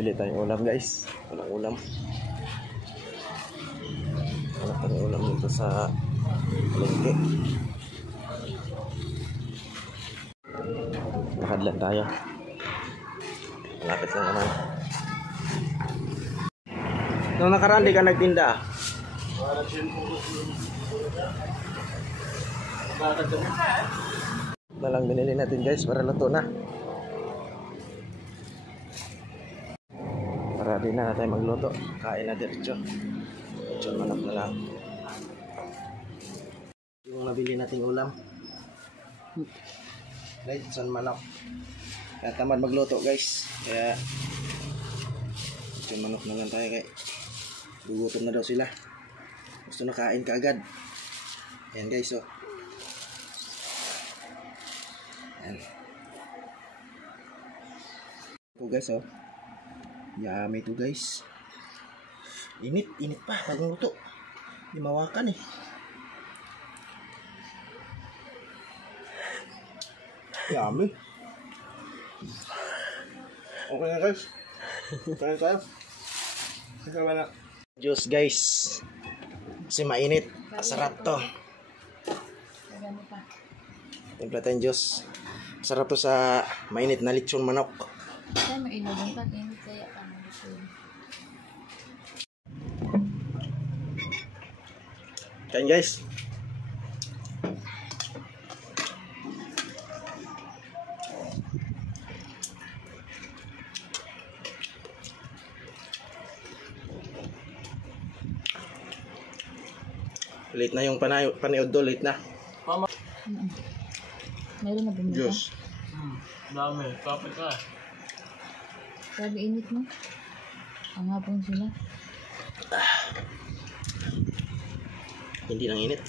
Bili tayong ulam guys. Walang ulam. Wala tayong ulam dito sa palengke. Lakad lang tayo. Malapit na naman. Nung nakaraan di ka nagtinda. Nalang binili natin guys para luto na. Para di na tayo magluto. Kain na diretso. Diretso manok na lang. Yung nabili nating ulam. Guys, son manok. Kaya tamad magluto guys. Kaya diretso manok na lang tayo kaya gugutom na daw sila. Gusto na kain kaagad. Ayan guys oh. Ayan. Ito guys oh. Yummy ito guys. Init pa. Bagong luto. Di mawakan eh. Yummy. Okay na guys. Kain tayo. Sige ba na? Juice guys. Kasi mainit. Sarap to. Timpla tayong juice. Sarap to sa mainit na lechon manok. Ay, mainit pa. Init kaya kami. Kain guys. Late na yung paniod do, late na. Meron na bumili. Juice. Dami, kapit ka. Sabi init mo. Ang hapon sila. Hindi lang init.